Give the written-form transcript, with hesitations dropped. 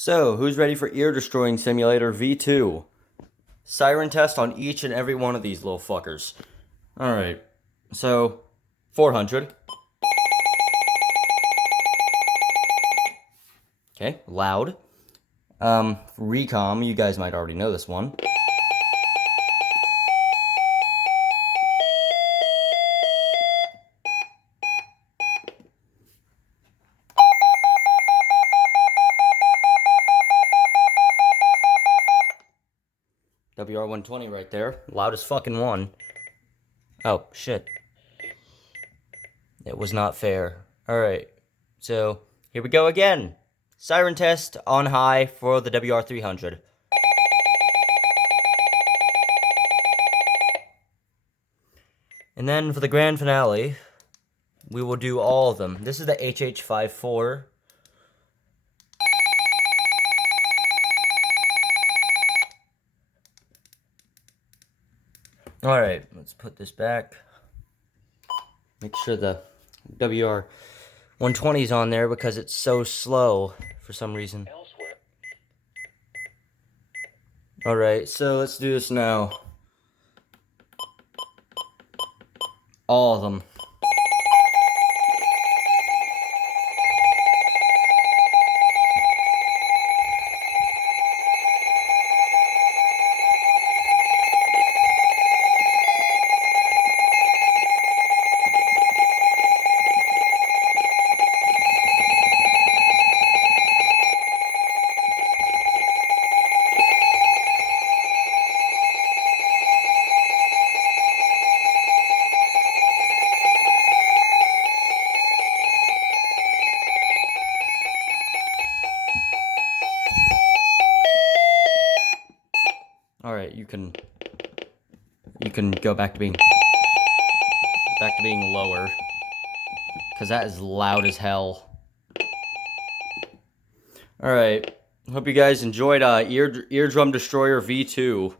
So, who's ready for Ear Destroying Simulator V2? Siren test on each and every one of these little fuckers. Alright, so 400. Okay, loud. Recom, you guys might already know this one. WR120 right there. Loudest fucking one. Oh, shit. It was not fair. Alright, so here we go again. Siren test on high for the WR300. And then for the grand finale, we will do all of them. This is the HH54. Alright, let's put this back. Make sure the WR120 is on there because it's so slow for some reason. Alright, so let's do this now. All of them. Alright, you can go back to being lower. Cause that is loud as hell. Alright. Hope you guys enjoyed Eardrum Destroyer V2.